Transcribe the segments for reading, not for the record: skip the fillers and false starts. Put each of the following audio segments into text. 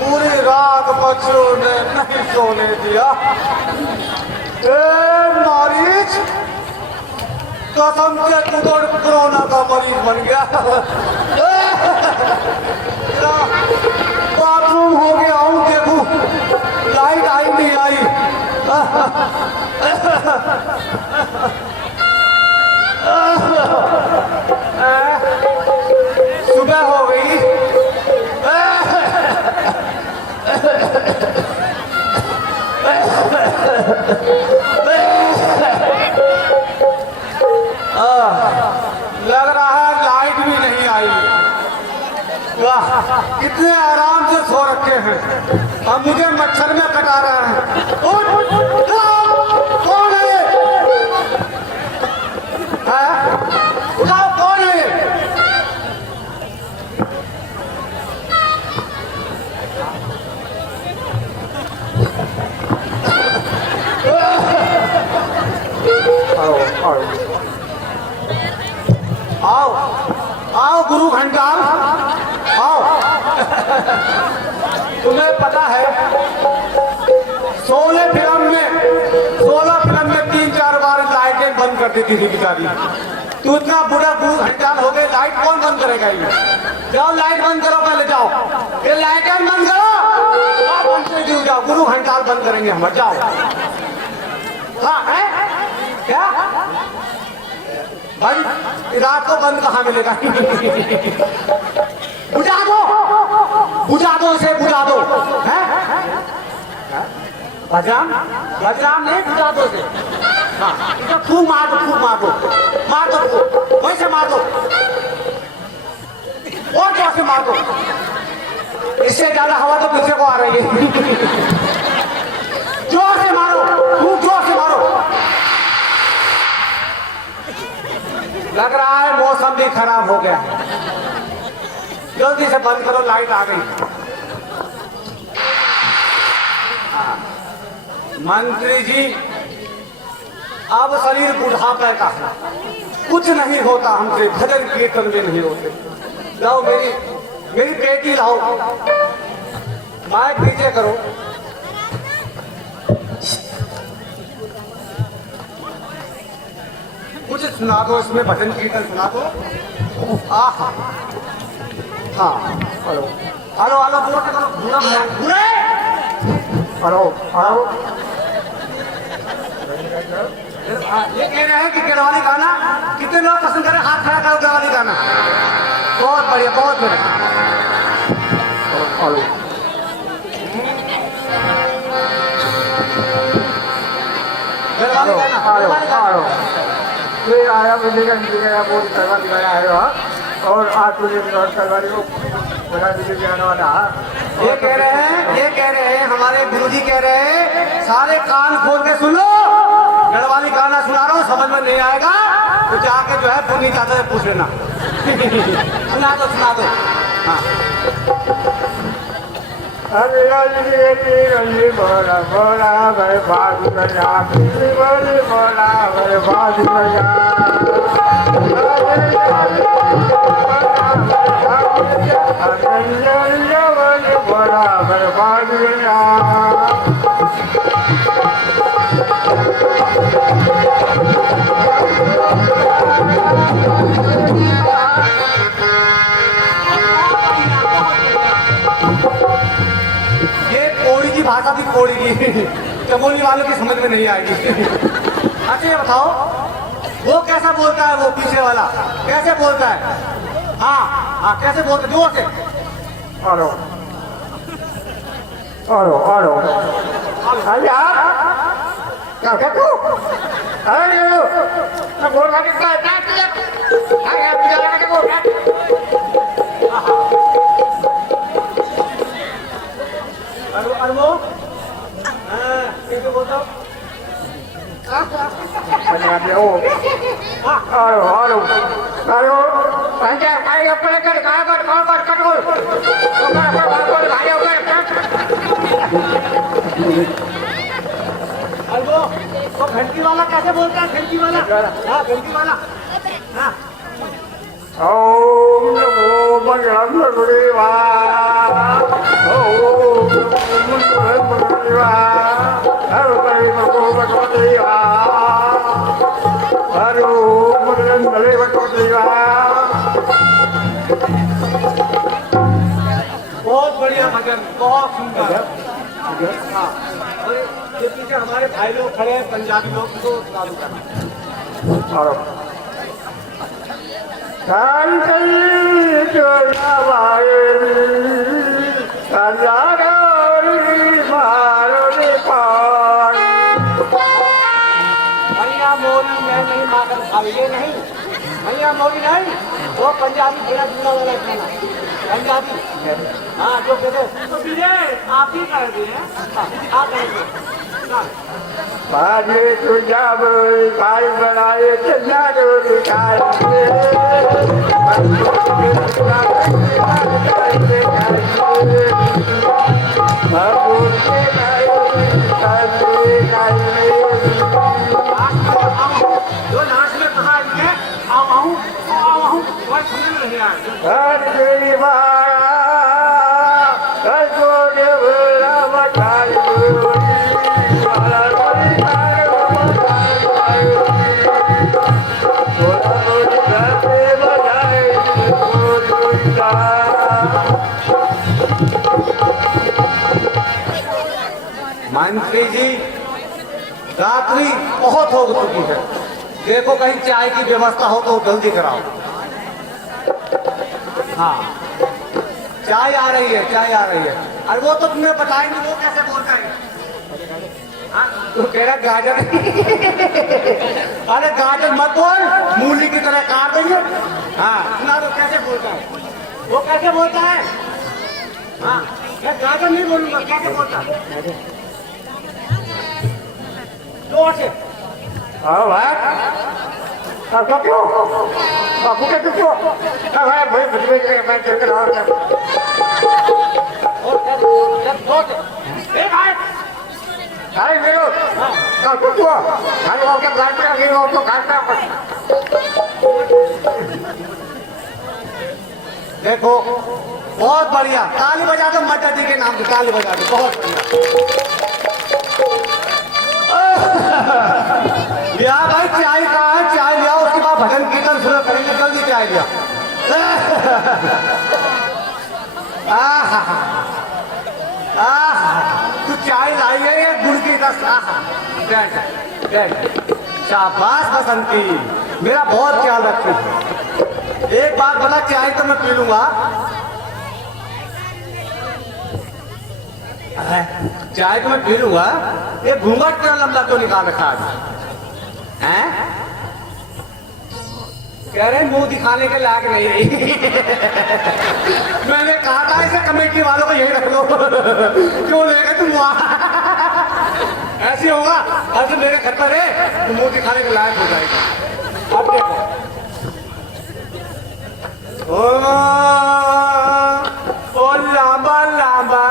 पूरी रात मच्छरों ने नहीं सोने दिया। मारीच कसम से तू तो कोरोना का मरीज बन गया। बाथरूम हो गया हूँ, देखू लाइट आई नहीं आई। सुबह हो गई। लग रहा है लाइट भी नहीं आई। कितने आराम से सो रखे हैं, अब मुझे मच्छर में कटा रहे हैं। कौन है ये? उठाओ, कौन है ये? आओ आओ गुरु घंटाल आओ। तुम्हें पता है 16 फिल्म में 3-4 बार लाइटें बंद कर देती थी बेचारी। तू इतना बुरा गुरु घंटाल हो गए, लाइट कौन बंद करेगा? ये जाओ लाइट बंद करो, पहले जाओ ये लाइटें बंद करो। बंद से क्यों जाओ, गुरु घंटाल बंद करेंगे हम, जाओ। हाँ है क्या बंद? रात को बंद कहाँ मिलेगा? बुझा दो उसे, बुझा दो। है बजराम नहीं, बुझा दो उसे। हाँ खूब मार दो, वैसे मार दो और कैसे मार दो। इससे ज्यादा हवा तो पीछे को आ रही है। जोर से मारो, खूब जोर से मारो। लग रहा है मौसम भी खराब हो गया। जल्दी से बंद करो, लाइट आ गई। मंत्री जी अब शरीर बुढ़ापे का है, कुछ नहीं होता हमसे, भजन कीर्तन भी नहीं होते। लाओ मेरी बेटी लाओ, माइक नीचे करो। कुछ सुना दो, इसमें भजन कीर्तन सुना दो। हाँ हेलो हेलो हेलो, जोर से करो। हेलो हेलो, ये कह रहे हैं कि गढ़वाली गाना कितने लोग पसंद करें? हाथ खड़ा करो, गढ़वाली गाना। बहुत बढ़िया, बहुत बढ़िया। हेलो गढ़वाली गाना, गढ़वाली गाना। फिर आया मिलेगा बहुत करवा दिखाया है और आज तुझे करवाने को बना दीजिए आने वाला। ये कह रहे हैं हमारे गुरुजी कह रहे हैं, सारे कान खोल के सुन लो, गढ़वाली गाना सुना रहा हूँ, समझ में नहीं आएगा तो जाके जो है पुनीत चाचा से पूछ लेना। सुना दो हाँ। अरे बोला बोला भाई बात बजा, बोला भाई बात बजा। बोला भाई बात बजा। भाषा भी कोड़ी की चमोली वालों की समझ में नहीं आएगी। अच्छा ये बताओ, वो कैसा बोलता है? वो पीछे वाला कैसे बोलता है? हाँ कैसे बोलते? जोर से। हेलो हेलो हेलो, अरे यार क्या कहते हो? अरे बोल रहा पंजाबी ओ आरो आरो आरो पंजाब भाई अपने कर कहां कर कटोल ऊपर गाड़ी ऊपर वो घंटी वाला कैसे बोलता है? घंटी वाला, हाँ घंटी वाला, हाँ ओम नमो भगवते वासुदेवाय ओम नमो भगवते वासुदेवाय हर नमो भगवते वासुदेवाय हर ओम नमो भगवते वासुदेवाय। बहुत बढ़िया भजन, बहुत सुंदर। हाँ, और ये पीछे हमारे भाई लोग खड़े हैं, पंजाबी लोग, को चालू करना। भैया मोरी मैं नहीं माकर खाई, ये नहीं भैया मोरी नहीं, वो पंजाबी थोड़ा दूसरा वाला खाना पंजाबी। हाँ जो कहते तो विजय आप ही कर दिए, आप पानी तुझा बोली काल बनाए चन्ना डोली काल जो नाच में कहा है आओ आओ आओ आओ और समझ नहीं आ मंत्री जी रात्रि बहुत हो चुकी है, देखो कहीं चाय की व्यवस्था हो तो जल्दी कराओ। हाँ चाय आ रही है, चाय आ रही है। अरे वो तो तुम्हें बताएंगे, वो कैसे बोलता है? हाँ तो कह रहा गाजर अरे गाजर मत बोल, मूली की तरह काट देंगे। हाँ सुना तो कैसे बोलता है, वो कैसे बोलता है? हाँ मैं गाजर नहीं बोलूंगा, कैसे बोलता है? जोर से आओ भाई अब क्यों बापू के क्यों अब भाई भाई बदले के मैं चल के रहा हूं और जोर से ए भाई अरे मेरे कल क्यों खाली वो के गाड़ पे लगी हो तो काटना पड़ता। देखो बहुत बढ़िया, ताली बजा दो मड्डा जी के नाम से, ताली बजा दो, बहुत बढ़िया। लिया भाई चाय कहाँ है? चाय लिया, उसके बाद भजन कीर्तन शुरू करेंगे, जल्दी चाय लिया। तू चाय लाई है या गुड़ की रस? शाबाश बसंती, मेरा बहुत ख्याल रखती है। एक बात बता, चाय तो मैं पी लूंगा, चाय तो मैं पी लूंगा, ये घूंघट क्या लंबा तो निकाल रखा है? कह रहे मुंह दिखाने के लायक नहीं है। मैंने कहा था इसे कमेटी वालों को यही रख लो। क्यों लेगा तुम वहां? ऐसे होगा, ऐसे मेरे घर पर है तो मुंह दिखाने के लायक हो जाएगा। अब देखो ओ लांबा लांबा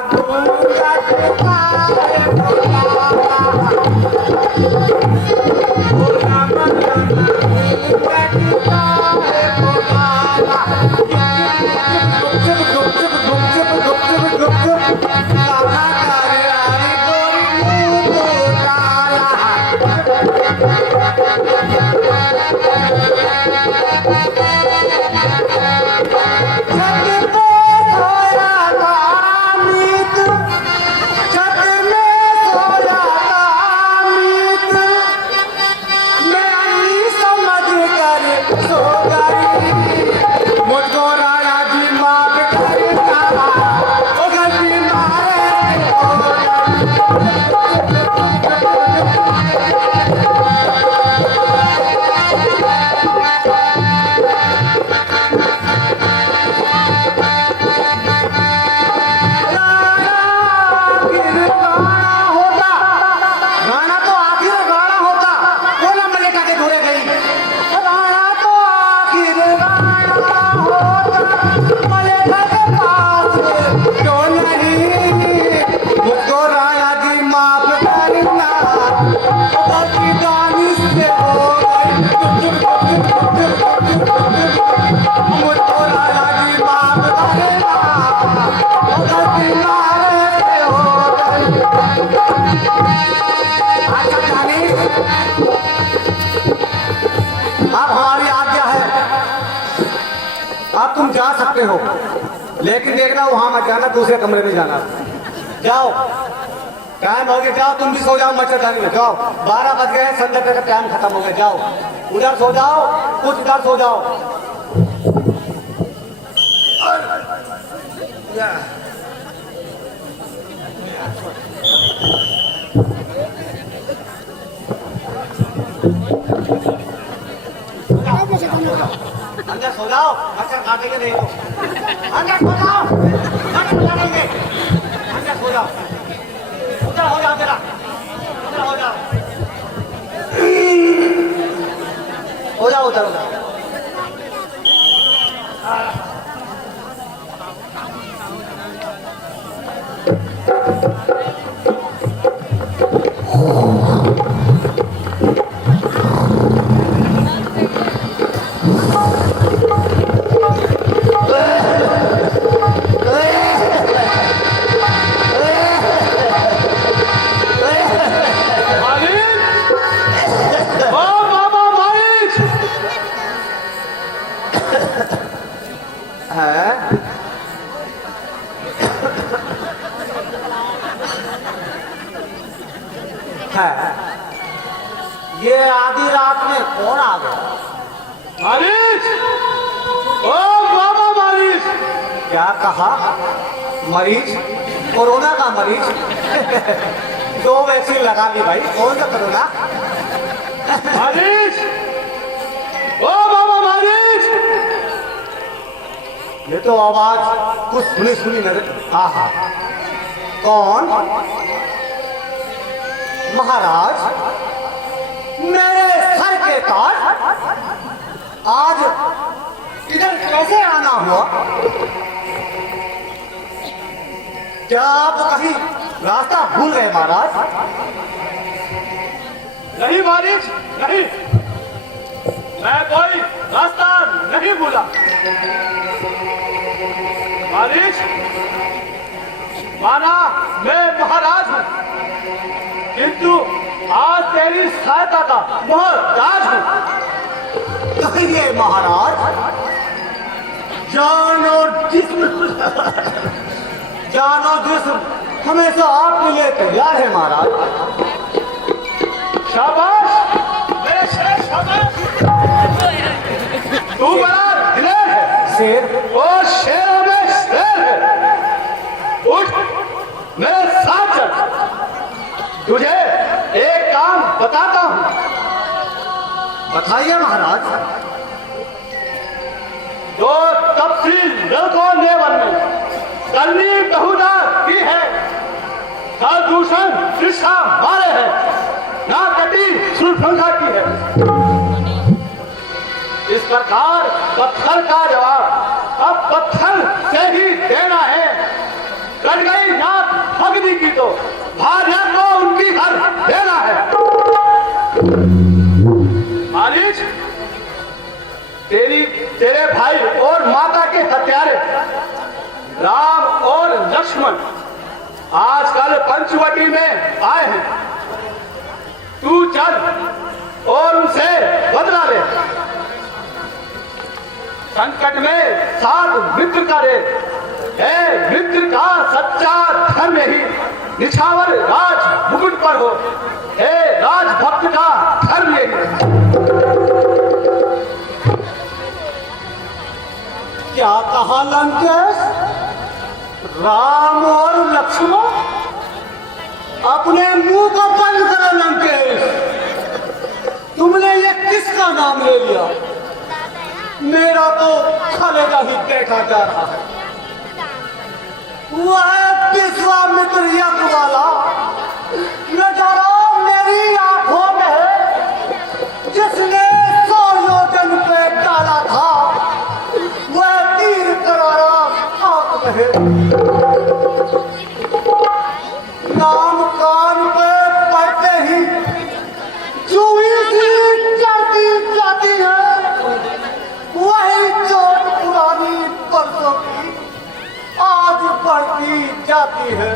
में हो, लेकिन देखना वहां मत जाना, दूसरे कमरे में जाना। जाओ, टाइम हो गया, जाओ तुम भी सो जाओ मच्छरदानी में। जाओ, 12 बज गए, संध्या का टाइम खत्म हो गया। जाओ उधर सो जाओ, कुछ इधर सो जाओ। अंदर सो जाओ, मच्छर काटेंगे नहीं तो। अंदर सो जाओ, मच्छर काटेंगे। अंदर सो जाओ, उधर हो जाओ, जरा उधर हो जाओ, हो जाओ उधर। ये आधी रात में कौन आ गया? मालिक, ओ बाबा मालिक। क्या कहा? मरीज? कोरोना का मरीज? 2 वैक्सीन लगा ली भाई, कौन सा कोरोना? मालिक, ओ बाबा मालिक। ये तो आवाज कुछ सुनी सुनी नजर। हाँ हाँ, कौन? महाराज, मेरे सर के ताज, आज इधर कैसे आना हुआ? क्या आप कहीं रास्ता भूल गए महाराज? नहीं मालिक, नहीं, मैं कोई रास्ता नहीं भूला। मालिक, माना मैं महाराज हूँ, किंतु आज तेरी सहायता का मोहताज हूँ। कहिए महाराज, जानो जिस्म जानो जिस्म हमेशा आपके लिए तैयार है महाराज। शाबाश मेरे शेर, शाबाश। तू बड़ा दिलेर है, शेर? और शेरों में शेर है। उठ मेरे साथ चल, तुझे एक काम बताता हूँ। बताइए महाराज। जो तफसील लड़कों लेवल में करनी बहुधा की है, दूषण शिक्षा मारे है, ना कटी सुरफंगा की है। इस प्रकार पत्थर का जवाब अब पत्थर से ही देना है। कट गई नाक भगनी की तो भार्या को उनकी घर देना है। मालिक, तेरे भाई और माता के हत्यारे राम और लक्ष्मण आजकल पंचवटी में आए हैं। तू चल और उनसे बदला ले। संकट में साथ मित्र करे, है मित्र का सच्चा धर्म ही निछावर राज मुकुट पर हो, है राजभक्त का धर्म यही। क्या कहा लंकेश? राम और लक्ष्मण? अपने मुंह को बंद करो लंकेश। तुमने ये किसका नाम ले लिया? मेरा तो खलेगा ही देखा जा रहा है। वह विश्वामित्र यज्ञ वाला नजारा मेरी आंखों में है, जिसने 100 योजन पे डाला था। वह तीर करारा आंख में है। नाम कान पे पड़ते ही चूही सी चढ़ती जाती है। वही चोट पुरानी परसों की आज बढ़ती जाती है।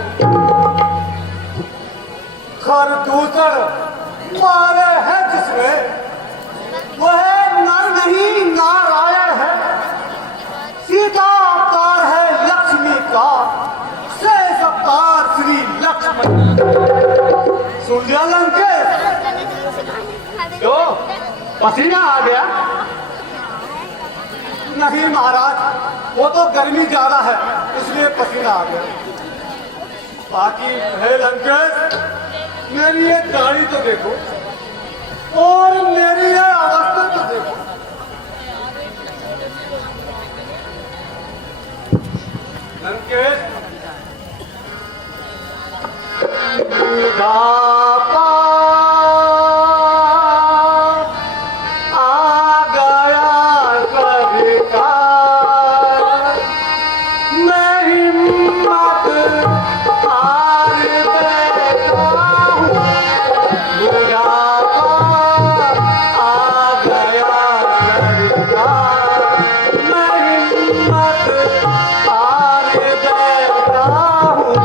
खरदूषण मारे है जिसमें, वह नर नहीं नारायण है। सीता अवतार है लक्ष्मी का, शेष अवतार श्री लक्ष्मण। सुन लिया लंकेश? तो पसीना आ गया? नहीं महाराज, वो तो गर्मी ज्यादा है इसलिए पसीना आ गया। बाकी है लंकेश, मेरी ये दाढ़ी तो देखो और मेरी ये अवस्था तो देखो। लंकेश बुढ़ापा आ गया कविता, मैं हिम्मत हार बैठा हूँ। बुढ़ापा आ गया कविता, मैं हिम्मत हार बैठा हूँ।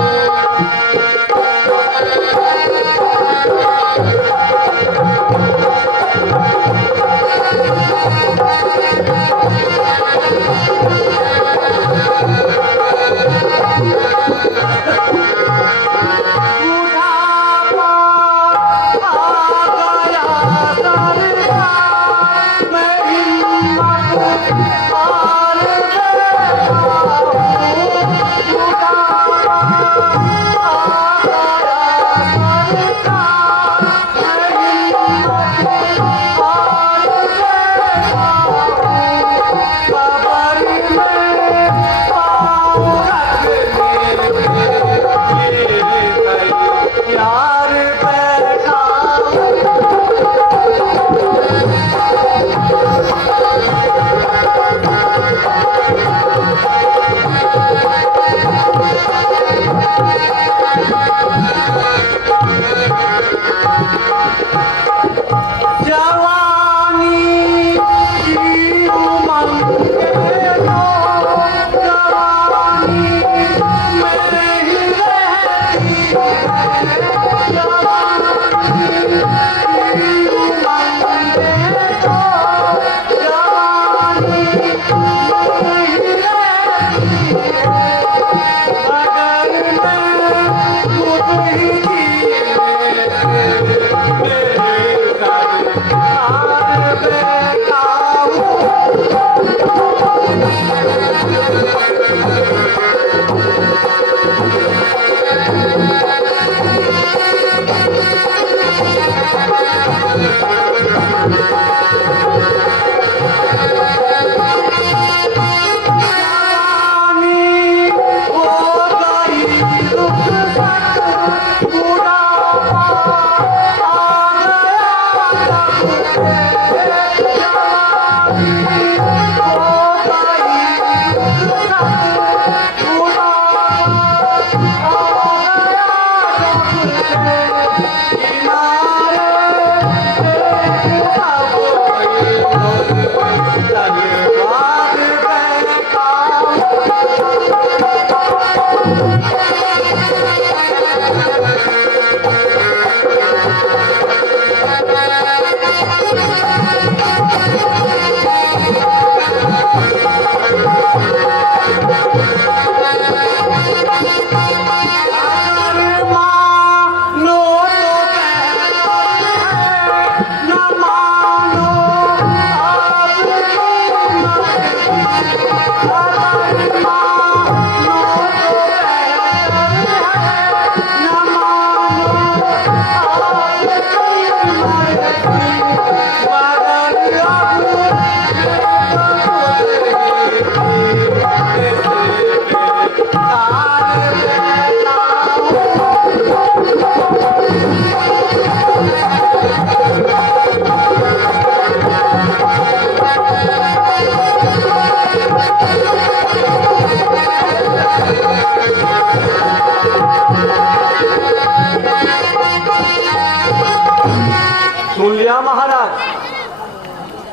सुन लिया महाराज,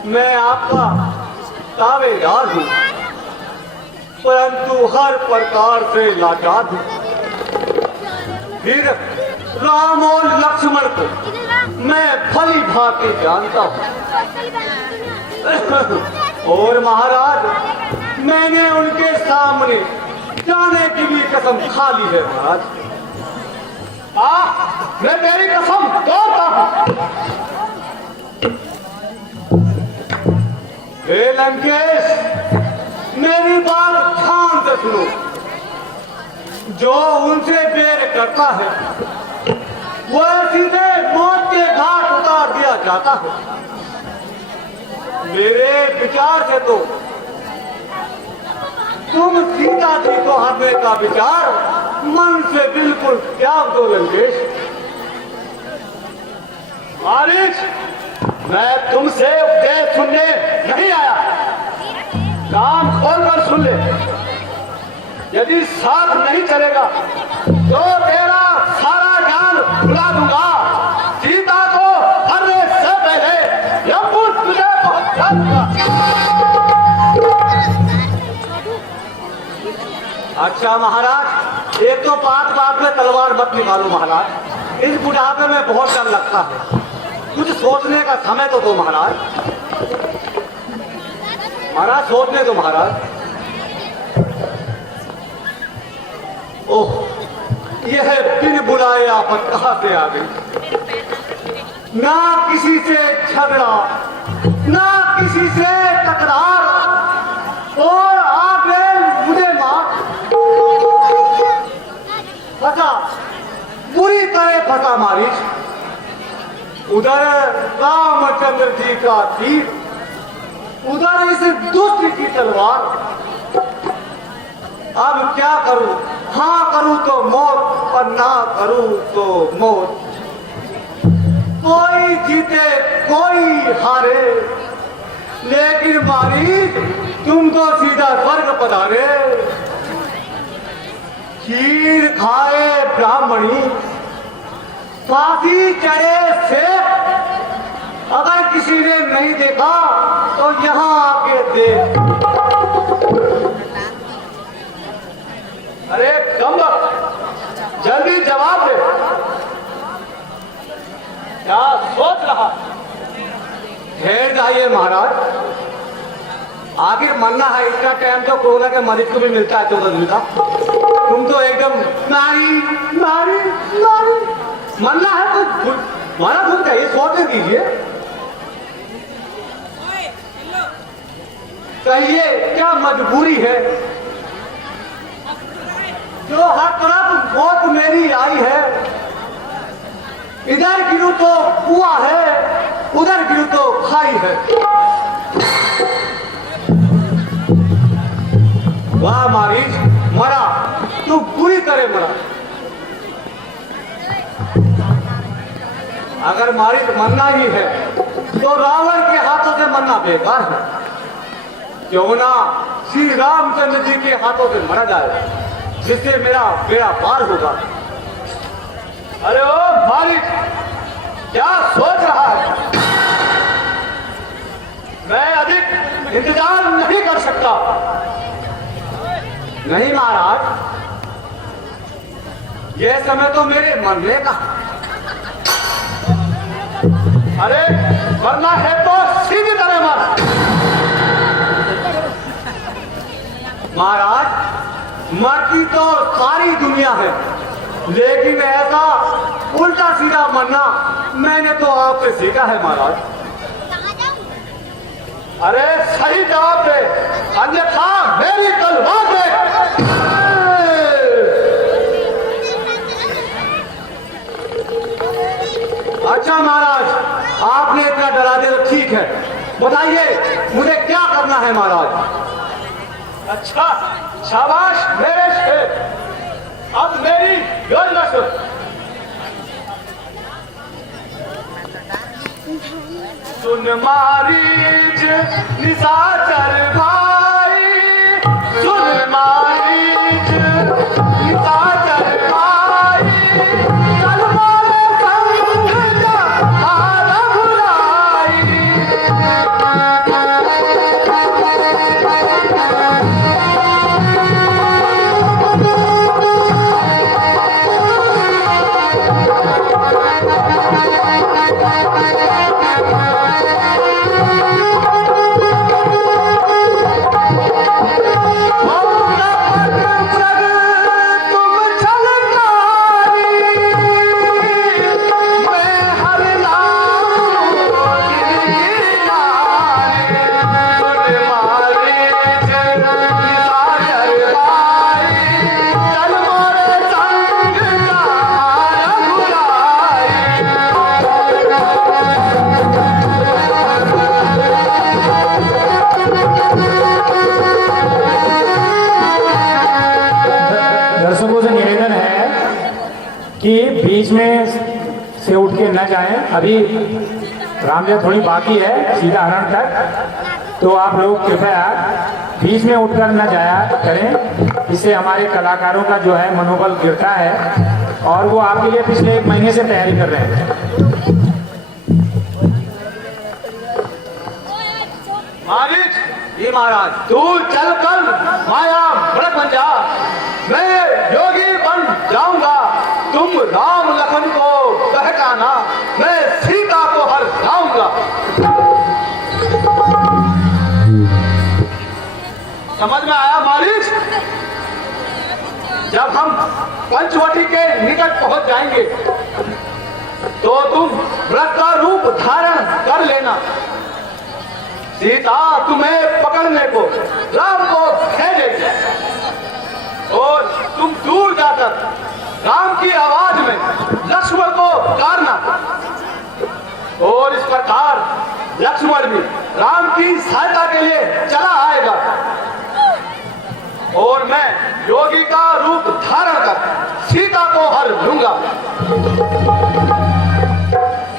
मैं आपका दावेदार हूँ, परंतु हर प्रकार से लाचार हूँ। फिर राम और लक्ष्मण को मैं भली भांति जानता हूँ। और महाराज, मैंने उनके सामने जाने की भी कसम खा ली है महाराज। मैं तेरी कसम तोड़ता हूं। हे लंकेश, मेरी बात ध्यान से सुनो। जो उनसे बैर करता है वो सीधे मौत के घाट उतार दिया जाता है। मेरे विचार से तो तुम सीता जी को हरने का विचार मन से बिल्कुल त्याग दो लंकेश। मारीच, मैं तुमसे उपदेश सुनने नहीं आया। कान खोलकर सुन ले। यदि साथ नहीं चलेगा तो तेरा सारा ज्ञान भुला दूंगा। सीता को हरने से पहले यमपुर तुझे पहुंचा दूंगा। अच्छा महाराज, एक तो बात बात में तलवार मत निकालो महाराज। इस बुढ़ापे में बहुत डर लगता है। कुछ सोचने का समय तो दो महाराज। महाराज सोचने दो महाराज। ओह, यह बिन बुलाए आफत कहां से आ गई। ना किसी से झगड़ा, ना किसी से तकरार, और आप मुझे मार। फंसा, बुरी तरह फंसा मारीच। उधर रामचंद्र जी का तीर, उधर इस दुष्ट की तलवार। अब क्या करूं? हाँ करूं तो मौत, और ना करूं तो मौत। कोई जीते कोई हारे, लेकिन मारीच तुम तो सीधा स्वर्ग पधारे। खीर खाए ब्राह्मणी, फांसी चढ़े शेख। अगर किसी ने नहीं देखा तो यहाँ आके देख। अरे कमबख्त, जल्दी जवाब दे। क्या सोच रहा? ठहर जाइए महाराज। आखिर मरना है, इतना टाइम तो कोरोना के मरीज को भी मिलता है 14 दिन का। तुम तो एकदम नारी नारी नारी। मरना है तो मारा खुद चाहिए, सोचने दीजिए। कहिए क्या मजबूरी है जो हर तरफ मौत मेरी आई है। इधर गिरूं तो कुआं है, उधर गिरूं तो खाई है। वाह मारीच, मरा तू बुरी तरह मरा। अगर मारीच मरना ही है तो रावण के हाथों से मरना बेकार है। क्यों ना श्री रामचंद्र जी के हाथों से मरा जाए, जिससे मेरा बेड़ा पार होगा। अरे ओ मारीच, क्या सोच रहा है? मैं अधिक इंतजार नहीं कर सकता। नहीं महाराज, यह समय तो मेरे मरने का। अरे मरना है तो सीधी तरह मर। महाराज, मरती तो सारी दुनिया है, लेकिन ऐसा उल्टा सीधा मरना मैंने तो आपसे सीखा है महाराज। अरे सही जवाब दे, अन्यथा मेरी तलवार दे। अच्छा महाराज, आपने इतना डरा दिया तो ठीक है। बताइए मुझे क्या करना है महाराज? अच्छा, शाबाश मेरे शेर। अब मेरी योजना सुन। सुन मारीच निशाचर भाई, सुन मारीच निशाचर भाई। चल मारे संग जा हार भुलाई। बीच में से उठ के न जाएं। अभी रामलीला थोड़ी बाकी है सीधा हरण तक, तो आप लोग कृपया बीच में उठकर न जाया करें। इससे हमारे कलाकारों का जो है मनोबल गिरता है और वो आपके लिए पिछले 1 महीने से तैयारी कर रहे हैं। मालिक, जी महाराज। तू चल कर माया भड़क बन जा, मैं योगी बन जाऊंगा। तुम राम लखन को बहकाना, मैं सीता को हर जाऊंगा। समझ में आया मालिक? जब हम पंचवटी के निकट पहुंच जाएंगे तो तुम व्रत का रूप धारण कर लेना। सीता तुम्हें पकड़ने को राम को भेजेगी और तुम दूर जाकर राम की आवाज में लक्ष्मण को पुकारना, और इस प्रकार लक्ष्मण भी राम की सहायता के लिए चला आएगा और मैं योगी का रूप धारण कर सीता को हर लूंगा।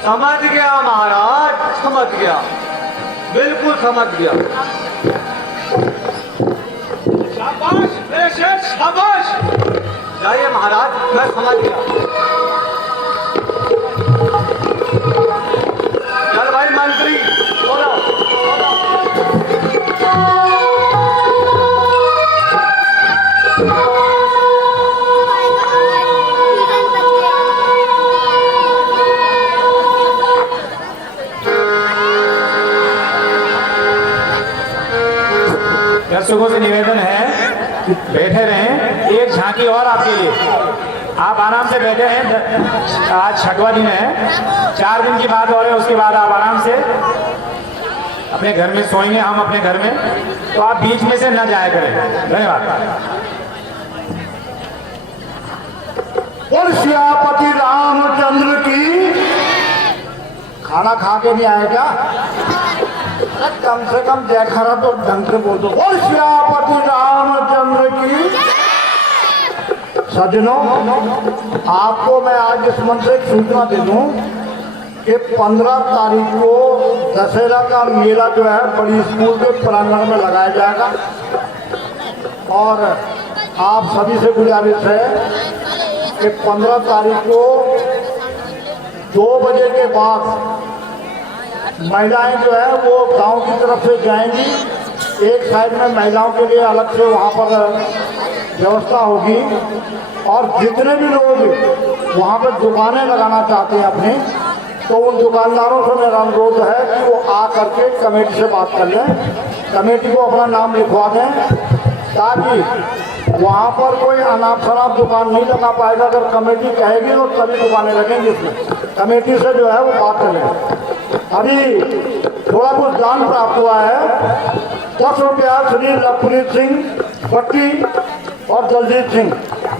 समझ गया महाराज, समझ गया, बिल्कुल समझ गया। शाबाश मेरे शेर, शाबाश। जाइए महाराज, मैं समझ गया। चल भाई मंत्री, बोलो। दर्शकों से निवेदन है कि बैठे रहें। एक झांकी और आपके लिए, आप आराम से बैठे हैं। आज 6वां दिन है, 4 दिन की बात और है, उसके बाद आप आराम से अपने घर में सोएंगे, हम अपने घर में, तो आप बीच में से न जाया करें। धन्यवाद। और सियापति रामचंद्र की खाना खा के नहीं आए क्या? अरे कम से कम जयकारा तो ढंग से बोल दो। और सियापति रामचंद्र की। सज्जनों, आपको मैं आज इस मन से एक सूचना दे दूं कि 15 तारीख को दशहरा का मेला जो है बड़ी स्कूल के प्रांगण में लगाया जाएगा और आप सभी से गुजारिश है कि 15 तारीख को 2 बजे के बाद महिलाएं जो है वो गांव की तरफ से जाएंगी। एक साइड में महिलाओं के लिए अलग से वहाँ पर व्यवस्था होगी और जितने भी लोग वहाँ पर दुकानें लगाना चाहते हैं अपने, तो उन दुकानदारों से मेरा अनुरोध है कि वो आ करके कमेटी से बात कर लें, कमेटी को अपना नाम लिखवा दें, ताकि वहाँ पर कोई अनाप शराब दुकान नहीं लगा पाएगा। अगर कमेटी कहेगी तो तभी दुकानें लगेंगी। इसमें कमेटी से जो है वो बात करें। अभी थोड़ा कुछ दान प्राप्त हुआ है। 10 रुपया श्री लखप्रीत सिंह पट्टी और दलजीत सिंह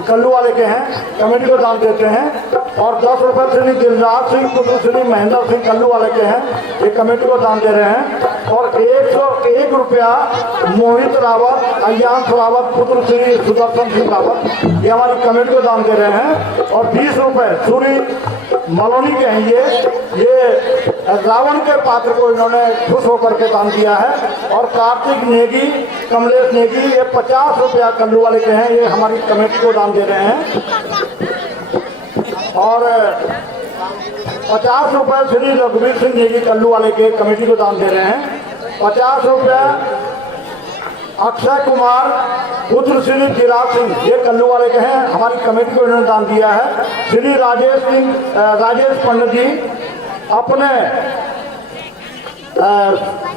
कल्लू वाले के हैं, कमेटी को दान देते हैं। और 10 रुपये श्री दिलराज सिंह पुत्र श्री महेंद्र सिंह कल्लू वाले के हैं, ये कमेटी को दान दे रहे हैं। और 101 रुपया मोहित रावत, अय्यान रावत पुत्र श्री सुदर्शन सिंह रावत, ये हमारी कमेटी को दान दे रहे हैं। और 20 रुपये सूरी मलोनी के हैं, ये रावण के पात्र को इन्होंने खुश होकर के दान दिया है। और कार्तिक नेगी, कमलेश नेगी, ये 50 रुपया कल्लू वाले के हैं, ये हमारी कमेटी को दान दे रहे हैं। और 50 रुपये श्री रघुवीर सिंह नेगी कल्लू वाले के कमेटी को दान दे रहे हैं। 50 रुपये अक्षय कुमार पुत्र श्री गिराज सिंह, ये कल्लू वाले के हैं, हमारी कमेटी को इन्होंने दान दिया है। श्री राजेश पंडित जी अपने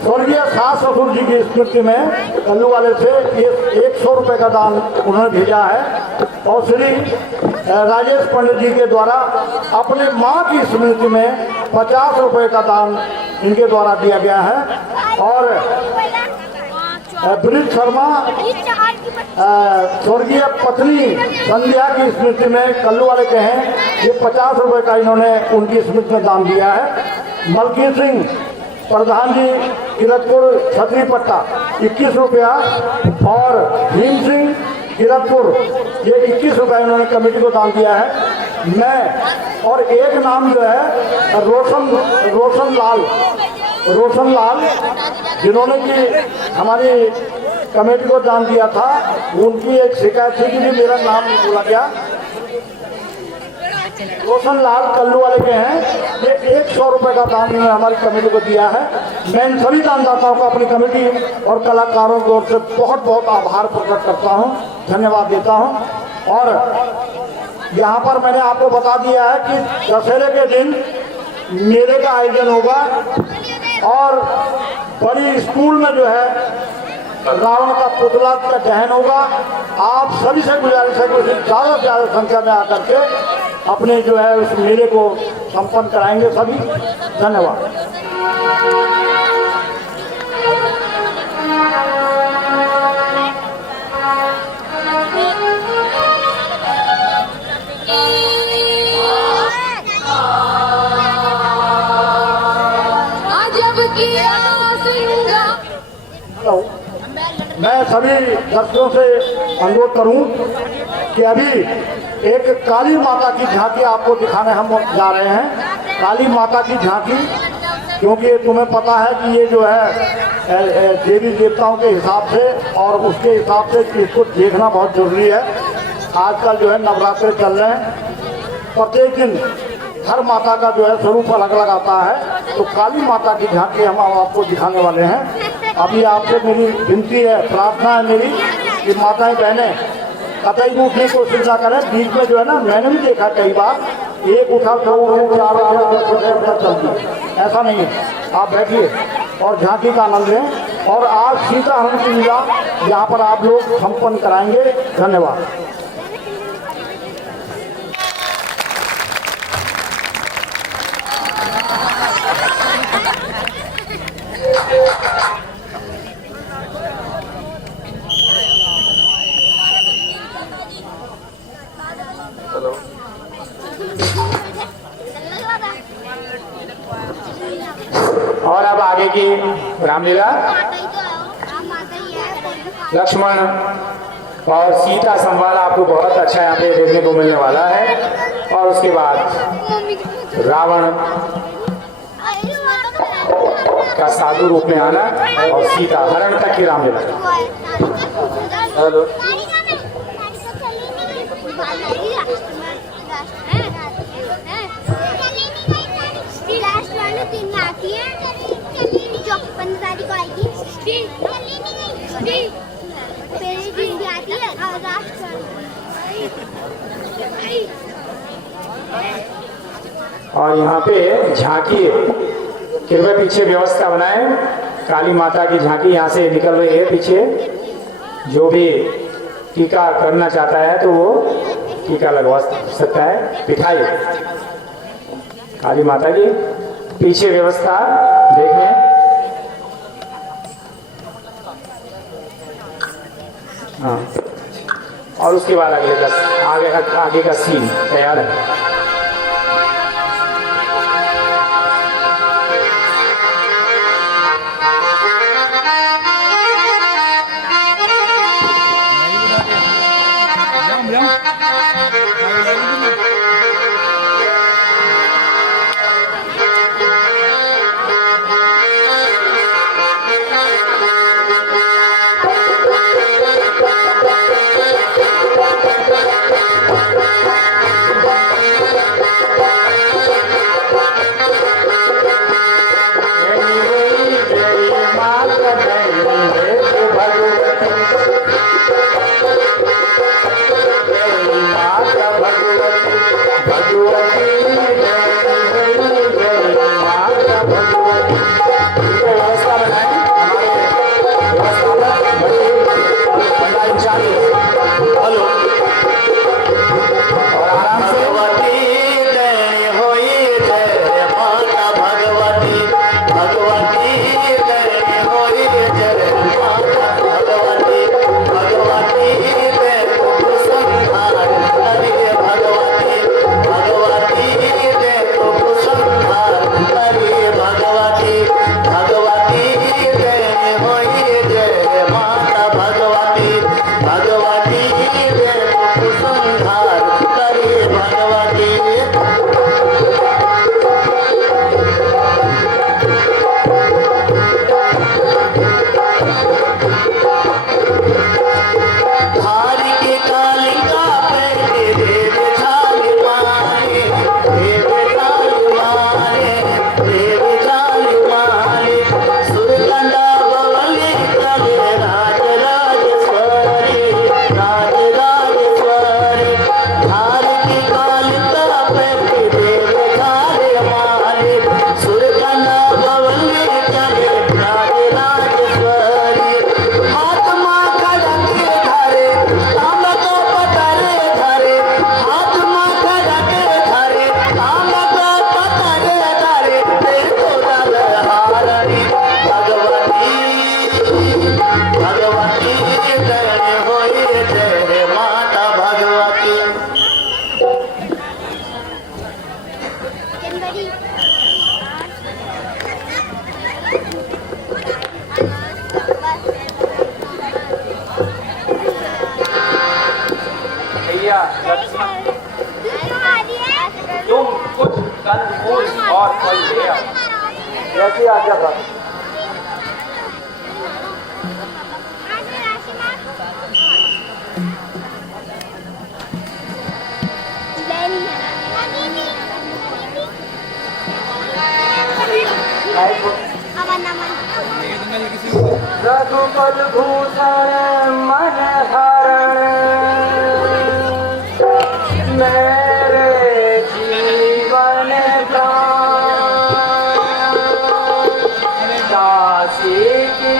स्वर्गीय सास ससुर जी की स्मृति में कल्लू वाले से 100 रुपये का दान उन्होंने भेजा है। और श्री राजेश पंडित जी के द्वारा अपने माँ की स्मृति में 50 रुपये का दान इनके द्वारा दिया गया है। और ब्रिज शर्मा स्वर्गीय पत्नी संध्या की स्मृति में कल्लू वाले के हैं, ये 50 रुपये का इन्होंने उनकी स्मृति में दान दिया है। मलकीत सिंह प्रधान जी किरतपुर छतरी पट्टा 21 रुपया। और भीम सिंह किरतपुर, ये 21 रुपये इन्होंने कमेटी को दान दिया है। मैं और एक नाम जो है रोशन लाल जिन्होंने कि हमारी कमेटी को दान दिया था, उनकी एक शिकायत थी कि भी मेरा नाम नहीं बोला गया। रोशन लाल कल्लू वाले के हैं, ये 100 रुपए का दान इन्होंने हमारी कमेटी को दिया है। मैं इन सभी दानदाताओं को अपनी कमेटी और कलाकारों की ओर से बहुत बहुत आभार प्रकट करता हूं, धन्यवाद देता हूं। और यहाँ पर मैंने आपको बता दिया है कि दशहरे के दिन मेले का आयोजन होगा और बड़ी स्कूल में जो है रावण का पुतला का दहन होगा। आप सभी से गुजारिश है कि उसे ज़्यादा से ज़्यादा संख्या में आकर के अपने जो है उस मेले को संपन्न कराएंगे सभी। धन्यवाद। हेलो, मैं सभी दर्शकों से अनुरोध करूं कि अभी एक काली माता की झांकी आपको दिखाने हम जा रहे हैं। काली माता की झांकी, क्योंकि तुम्हें पता है कि ये जो है देवी देवताओं के हिसाब से और उसके हिसाब से इसको देखना बहुत जरूरी है। आजकल जो है नवरात्रे चल रहे हैं, प्रत्येक दिन हर माता का जो है स्वरूप अलग अलग आता है, तो काली माता की झांकी हम आपको दिखाने वाले हैं। अभी आपसे मेरी विनती है, प्रार्थना है मेरी कि माताएं बहनें कतई भी उठने की कोशिश ना करें। बीच में जो है ना, मैंने भी देखा कई बार एक उठा तो चलती, ऐसा नहीं है। आप बैठिए और झांकी का आनंद लें। और आज सीता हरण की लीला यहाँ पर आप लोग संपन्न कराएंगे। धन्यवाद। और अब आगे की रामलीला लक्ष्मण और सीता संवाद आपको बहुत अच्छा यहाँ पे देखने को मिलने वाला है। और उसके बाद रावण का साधु रूप में आना और सीता हरण तक की रामलीला। हेलो, और यहाँ पे झांकी कृपया पीछे व्यवस्था बनाए। काली माता की झांकी यहाँ से निकल रही है पीछे। जो भी टीका करना चाहता है तो वो टीका लगवा सकता है। पिठाई काली माता की पीछे व्यवस्था देखने। हाँ, और उसके बाद आगे का सीन तैयार है। भैया लक्ष्मण, तुम कुछ कल फूल और फल ले आओ। जैसी आज्ञा था। रघुकुल भूषण मन हरण मेरे जीवन प्राण दासी की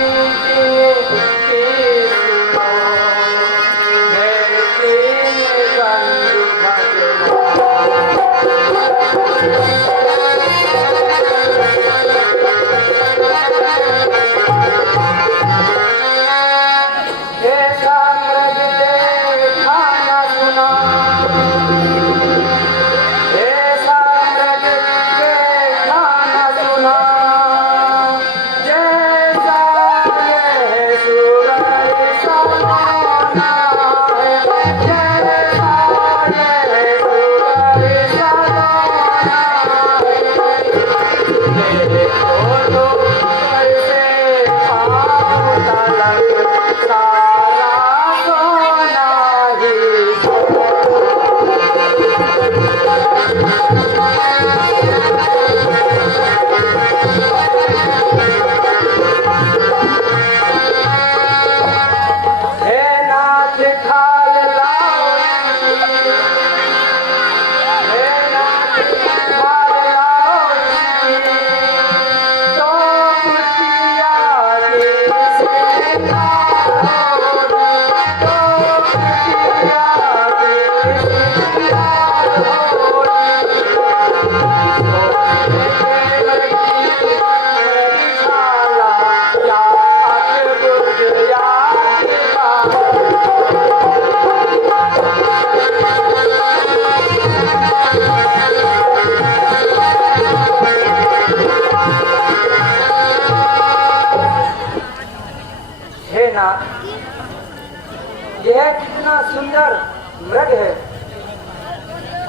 यह कितना सुंदर मृग है,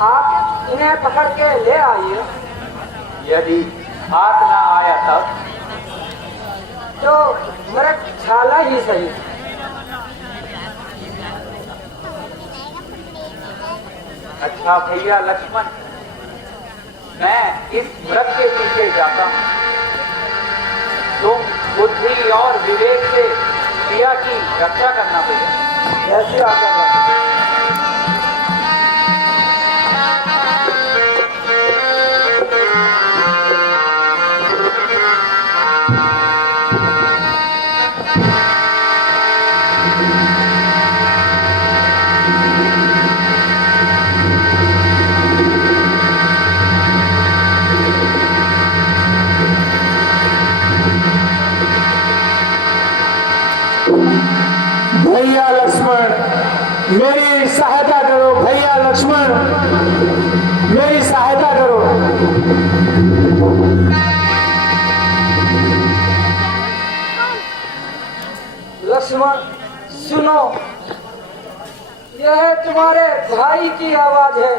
आप इन्हें पकड़ के ले आइए। यदि हाथ ना आया तब तो मृग छाला ही सही। अच्छा भैया लक्ष्मण, मैं इस मृग के पीछे जाता हूँ। तुम बुद्धि और विवेक से प्रिया की रक्षा करना भैया। जैसी आज्ञा था। भैया लक्ष्मण मेरी सहायता करो, भैया लक्ष्मण मेरी सहायता करो। लक्ष्मण सुनो, यह तुम्हारे भाई की आवाज है,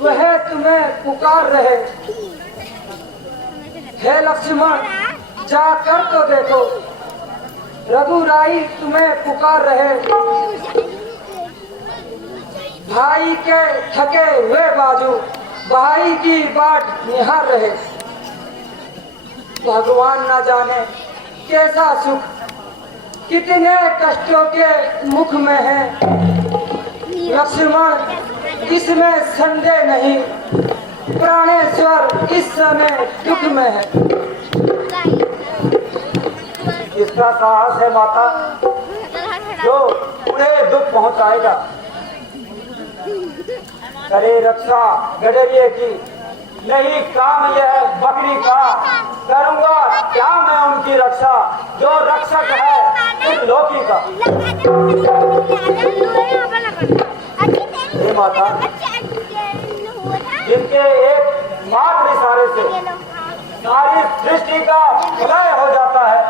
वह तुम्हें पुकार रहे। हे लक्ष्मण, जाकर तो देखो, रघुराई तुम्हें पुकार रहे। भाई के थके हुए बाजू भाई की बाट निहार रहे। भगवान न जाने कैसा सुख कितने कष्टों के मुख में है। लक्ष्मण इसमें संदेह नहीं, प्राणेश्वर इस समय दुख में है। इसका साहस है माता जो उन्हें दुख पहुंचाएगा। करे रक्षा गडरिए की, नहीं काम यह बकरी का। करूंगा क्या मैं उनकी रक्षा, जो रक्षक है उन लोकी का। हे माता, जिनके एक मात्र इशारे से सारी सृष्टि का प्रलय हो जाता है,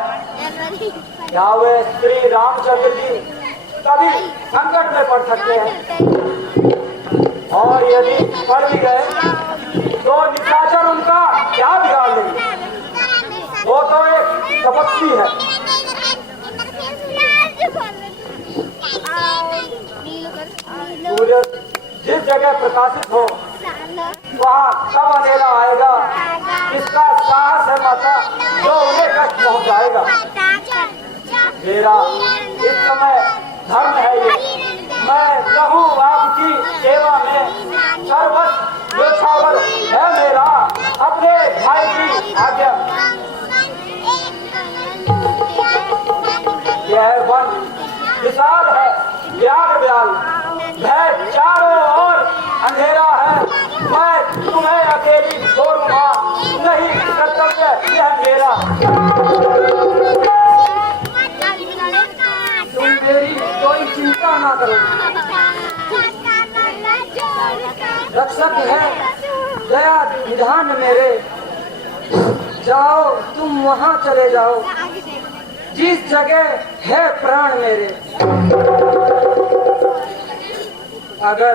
क्या वे श्री रामचंद्र जी कभी संकट में पड़ सकते हैं? और यदि पड़ भी गए तो निशाचर उनका क्या बिगाड़ लेंगे? वो तो एक तपस्वी है। सूर्य जिस जगह प्रकाशित हो वहाँ कब अंधेरा आएगा, इसका साहस है माता जो उन्हें कष्ट पहुँचाएगा। मेरा इस समय धर्म है ये, मैं रहूं आपकी सेवा में। सर्वस्व न्योछावर है मेरा, अपने भाई की आज्ञा। यह वन विशाल है, व्याल व्याल भय चारों ओर अंधेरा है। मैं तुम्हें अकेली छोड़ूंगा नहीं, कर्तव्य यह मेरा। तुम मेरी कोई चिंता ना करो, रक्षक है दया विधान मेरे। जाओ तुम वहाँ चले जाओ जिस जगह है प्राण मेरे। अगर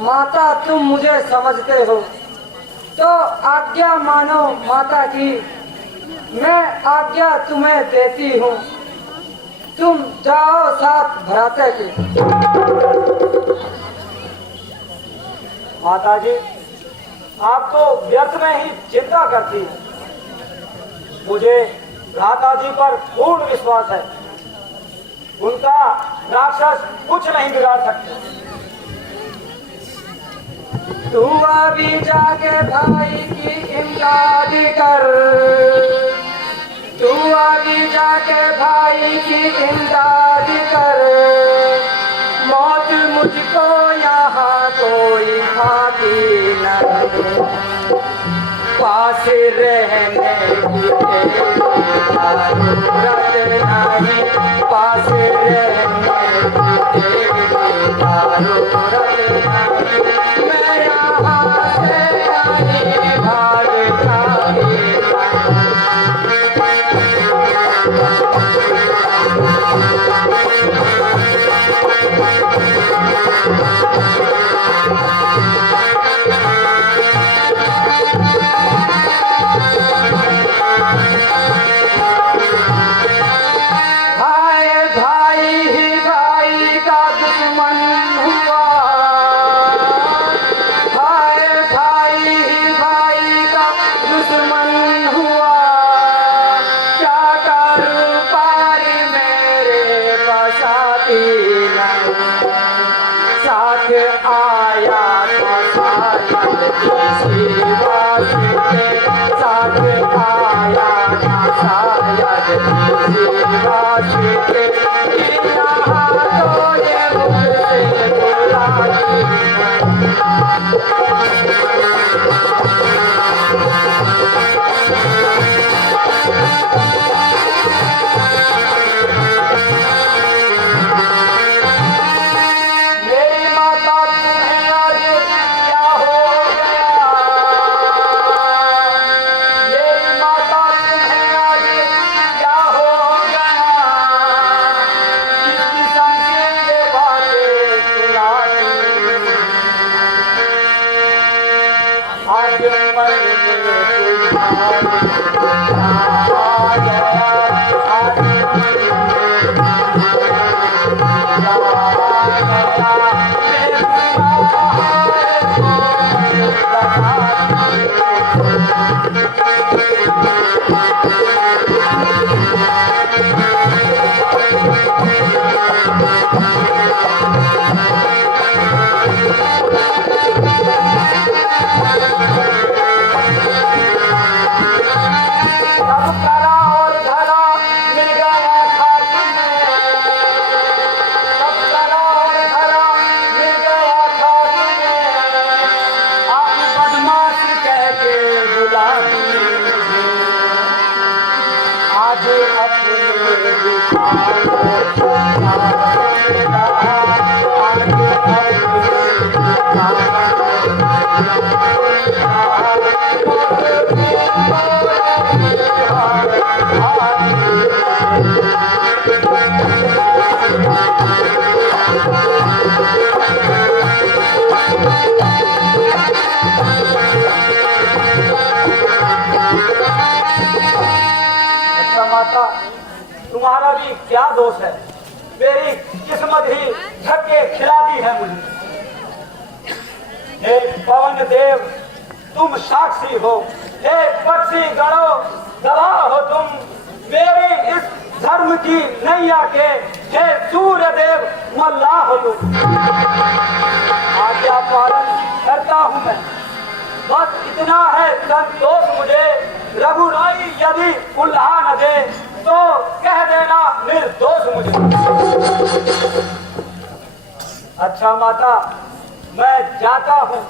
माता तुम मुझे समझते हो तो आज्ञा मानो माता की, मैं आज्ञा तुम्हें देती हूँ। तुम जाओ साथ भ्राते की। माता जी, आप तो व्यर्थ में ही चिंता करती हैं। मुझे भ्राता जी पर पूर्ण विश्वास है, उनका राक्षस कुछ नहीं बिगाड़ सकते। तू अभी जाके भाई की इमदाद कर, तू अभी जाके भाई की इमदाद कर। मौत मुझको यहाँ कोई खाती नहीं, पास रहने की जरूरत नहीं, पास रहने की जरूरत नहीं। मैं यहाँ से नहीं भागता। Thank you. सब काला और धरा मिल गया खाकी में, सब काला और धरा मिल गया खाकी में, आप बदमाश कह के बुला दिए मुझे, आज अपने माता तुम्हारा भी क्या दोष है, मेरी किस्मत ही धक्के खिलाती है मुझे। हे पवन देव तुम साक्षी हो, हे पक्षी गणो गवाह हो तुम मेरी इस धर्म की नैया के, हे सूर्य देव मल्लाह हो तुम। आज्ञा पालन करता हूँ मैं, बस इतना है संतोष मुझे, रघुराई यदि उल्हा न दे तो कह देना निर्दोष मुझे। अच्छा माता मैं जाता हूँ,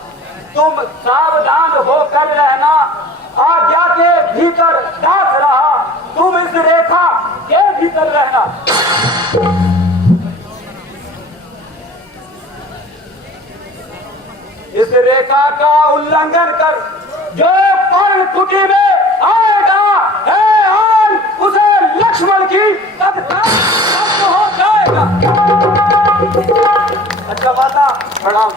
तुम सावधान होकर रहना, आज्ञा के भीतर दास रहा, तुम इस रेखा के भीतर रहना। इस रेखा का उल्लंघन कर जो पर्ण कुटी में आएगा, उसे लक्ष्मण की तत्काल हो जाएगा। अच्छा माता प्रणाम।